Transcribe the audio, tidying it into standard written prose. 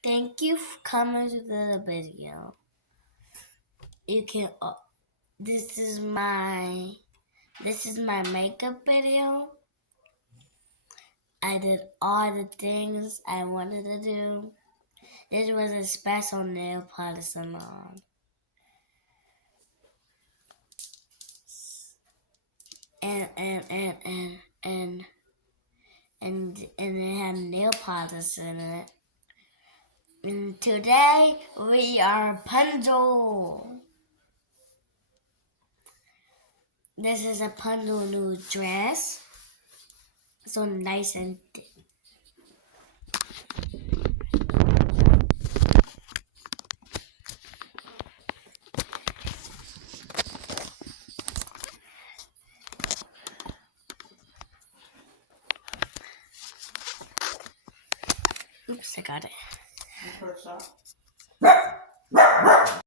Thank you for coming to the video. You can. This is my makeup video. I did all the things I wanted to do. This was a special nail polish salon. And and and and and and it had nail polish in it. And today we are Rapunzel. This is a Rapunzel new dress. So nice and thick. Oops, I got it. First off.